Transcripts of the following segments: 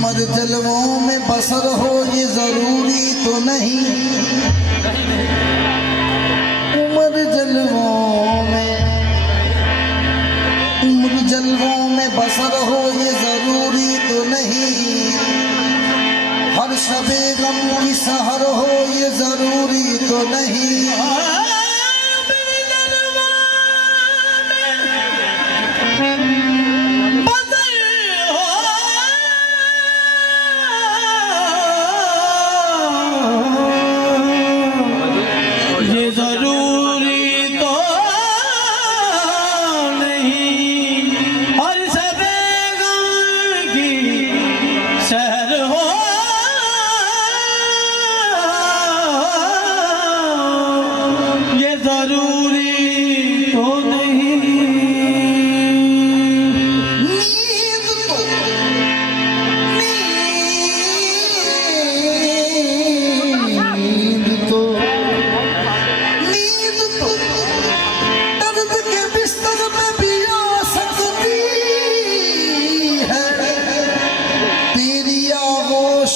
उमर जलवों में बसर हो ये जरूरी तो नहीं, उमर जलवों में बसर हो ये जरूरी तो नहीं, हर शबे गम की सहर हो ये जरूरी तो नहीं।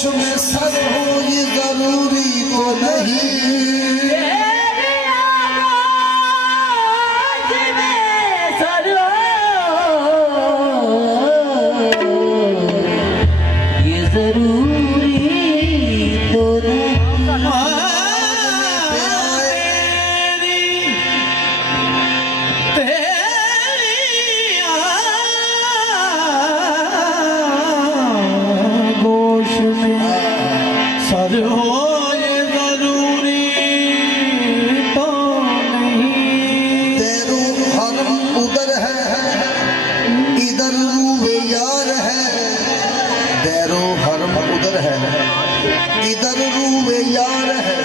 में सर हो ये जरूरी तो नहीं, ये जरूरी तो इधर रूए यार है,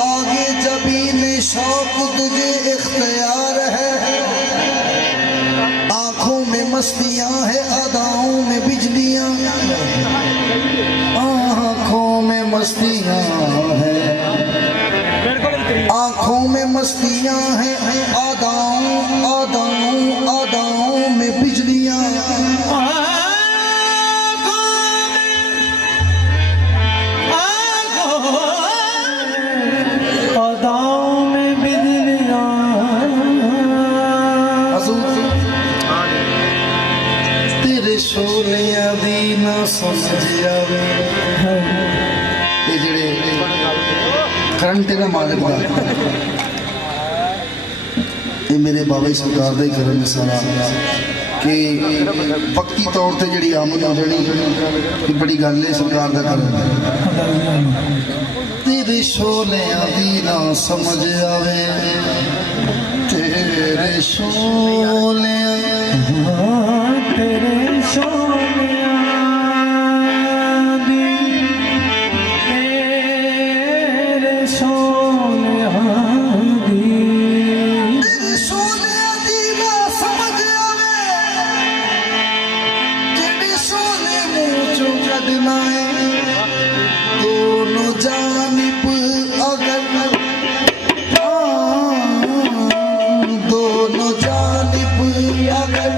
आगे जबीन शौक तुझे इख्तियार है, आंखों में मस्तियां है अदाओं में बिजलियां, आंखों में मस्तियां है, आंखों में मस्तियां है, अदाओं में बिजलियां, शोलिया दी ना समझ आवे। ये जेड़े करंट ना मालिक दा ये मेरे बाबा जी सरकार दा ही करम है सारा कि पक्की तौर ते जेड़ी आमद हो जानी कि बड़ी गल है सरकार दा करम। तेरे शोलिया दी ना समझ आवे, तेरे शोलिया तेरे सोनिया दी, तेरे सोनिया दी, तेरे सोनिया दी ना समझ आवे, तेरे सोने मुँह चो कढना है दोनों जानिब अगर दोनों जानिब अगर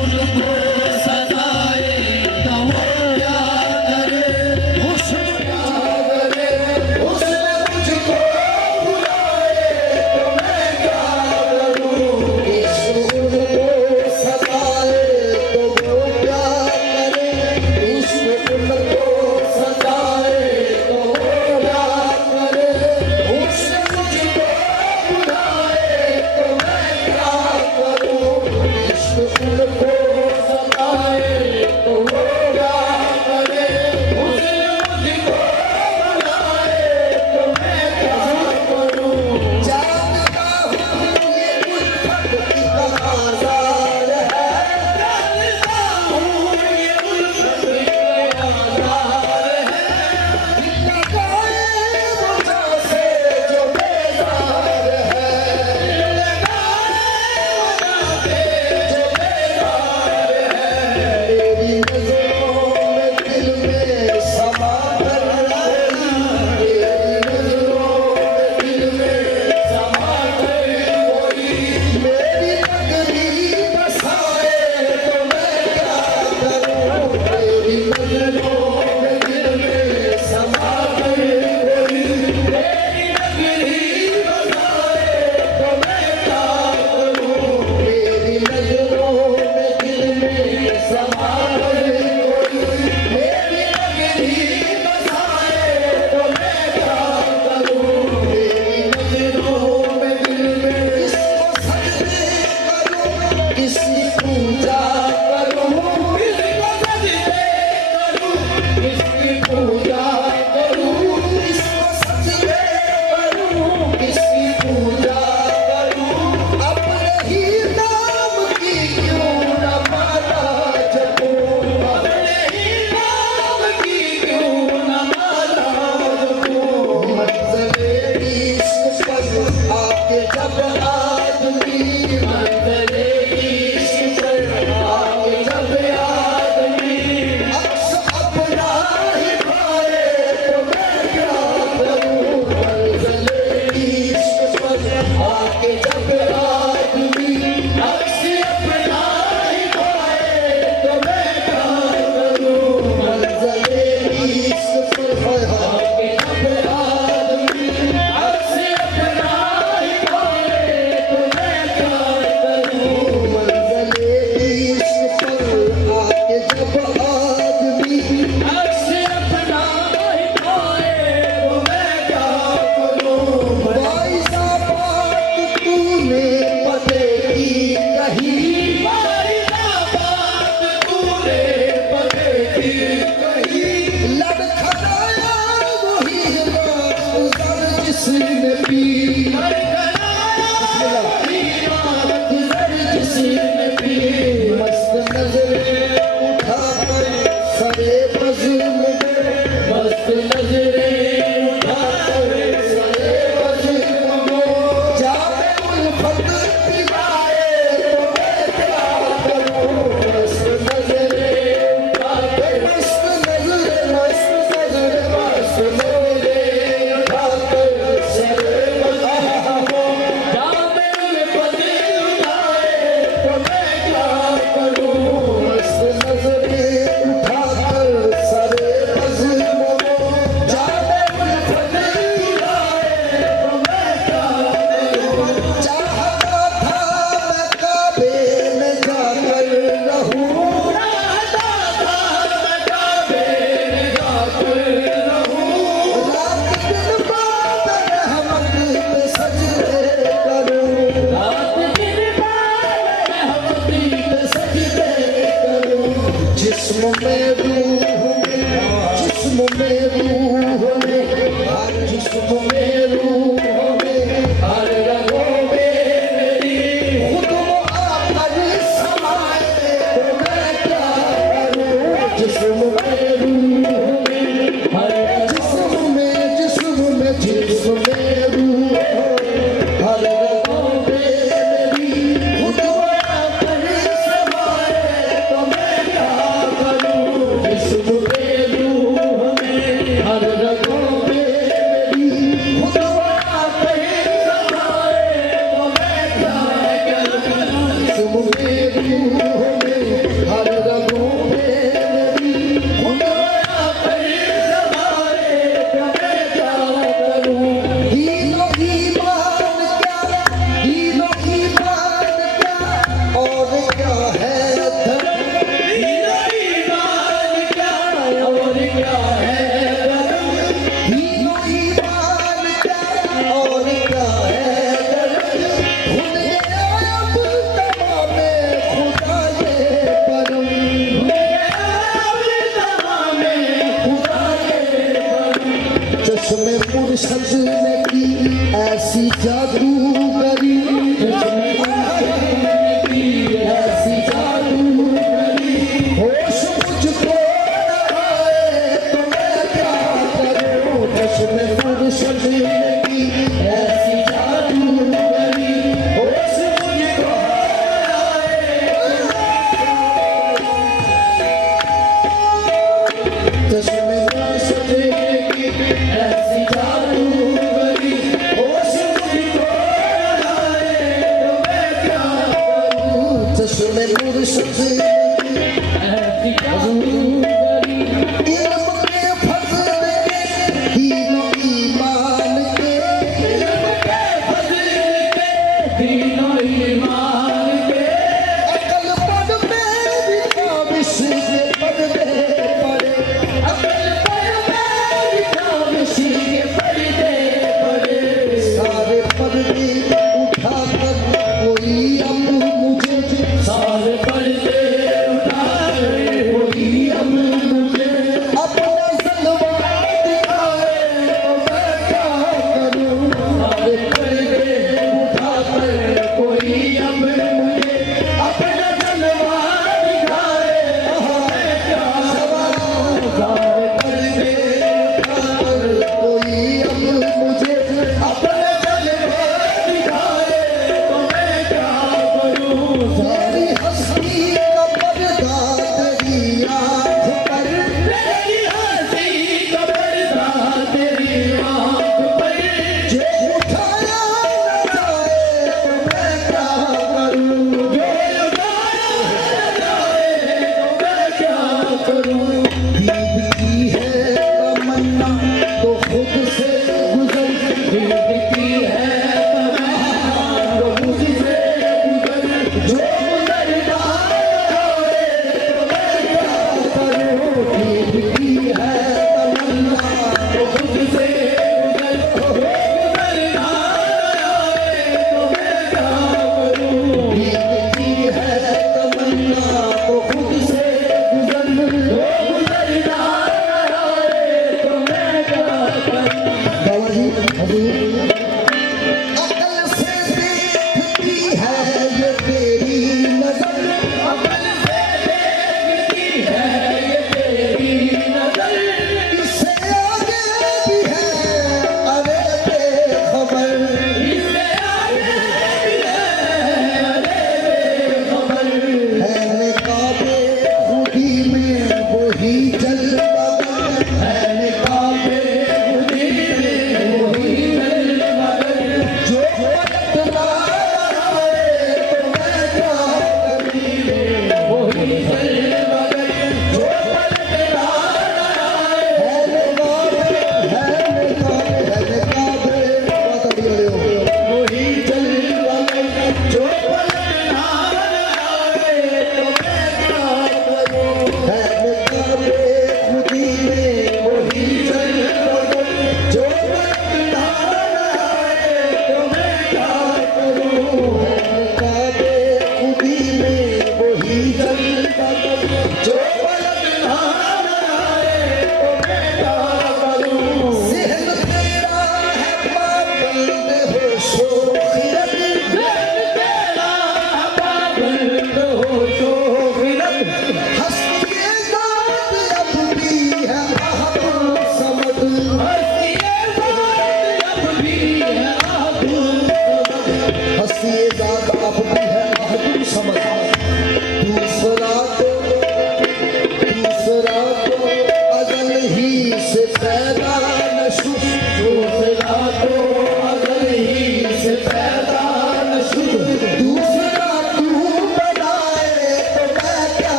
उनको सताए तो वो क्या करे, हुस्न क्या करे, हुस्न मुझको बुलाए तो मैं क्या करूं, इश्क उनको सताए तो वो क्या करे, इश्क उनको सताए तो वो क्या करे, हुस्न मुझको बुलाए तो मैं क्या करूं, इश्क उनको सताए तो वो क्या करे, हुस्न मुझको बुलाए तो मैं क्या करूं, जानता हूं ये उल्फत की आज़ाद है, जानता हूं ये उल्फत की आज़ाद है, दिल लगाए वजह से जो बेजार है, दिल लगाए वजह से जो बेजार है, तेरी नज़रों में दिल में समा कर गई, तेरी नज़रों में दिल में समा कर गई, मेरी नगरी बसाए तो मैं क्या करूं, तेरी नज़रों में दिल में समा कर गई, मेरी नगरी बसाए तो मैं क्या करूं, तेरी नज़रों में दिल में समा कर गई, मेरी नगरी बसाए तो मैं क्या करूं, तेरी नज़रों में दिल में किसको सजदे करूं, किसकी पूजा करूं, किसको सजदे करूं, किसकी पूजा करूं, किसको सजदे करूं, किसकी पूजा करूं, अपने ही नाम की क्यों न माला जपूं, अपने ही नाम की क्यों न माला जपूं, मंज़िले इश्क पर आके जब आदमी, मंज़िले इश्क पर आके जब आदमी अक्स अपना ही पाए तो मैं क्या करूं, मंज़िले इश्क पर आके जब आदमी अक्स अपना ही पाए तो मैं क्या करूं, मंज़िले इश्क पर आके जब आदमी अक्स अपना ही पाए तो मैं क्या करूं, मंज़िले इश्क पर आके जब आदमी अक्स अपना ही पाए तो मैं क्या करूं, वाइज़ा बात तूने पते की कही, वाइज़ा बात तूने पते की कही, लड़खड़ाया वही रात ज़र जिसने पी, लड़खड़ाया वही रात ज़र जिसने पी, मस्त नज़रें उठाकर सरे बज़्म में, मस्त नज़रें उठाकर सरे बज़्म में, जामे उल्फत पिलाए तो मैं क्या करूं, मस्त नज़रें उठाकर, मस्त नज़रें उठाकर सरे बज़्म में, जामे उल्फत पिलाए तो मैं क्या करूं, मस्त नज़रें उठाकर सरे बज़्म में, जामे उल्फत पिलाए तो मैं क्या करूं, चाहता था मैं काबे में जाकर रहूं, चाहता था मैं काबे में जाकर रहूं, रात दिन बात रहमत पे सजदे करूं, रात दिन बात रहमत पे सजदे करूं, जिस्म में रूह में, जिस्म में रूह में, हर जिस्म में रूह में, हर रगों में मेरी खुद वो आकर समाए तो मैं क्या करूं, जिस्म में रूह में, हर जिस्म में, जिस्म में, जिस्म में रूह, हर रगों में मेरी खुद वो आकर समाए तो मैं क्या करूं, इल्म के फजल के दीन ईमान के अकल पढ़ पे भी काबिश के पढ़ते पढ़े सारे पर्दे उठा कर कोई अब मुझे अपना सलवा दिखाए तो मैं क्या करूं सारे पर्दे उठा कर कोई अब मुझे अपना सलवा दिखाए मैं क्या करूं सारे पर्दे उठा कर कोई अब मुझे अपना सलवा दिखाए तो मैं क्या करूं तेरी हंसी का पर्दा तेरी आँख पर जो उठाया न जाए तो मैं क्या करूं बीतती है तमन्ना तो खुद से गुजर बीतती है तमन्ना तो खुद से गुजर जो गुजरता जाए तो मैं क्या करूं बीतती है तमन्ना तो खुद से गुजर जो गुजरता जाए तो मैं क्या करूं बीतती है तमन्ना तो खुद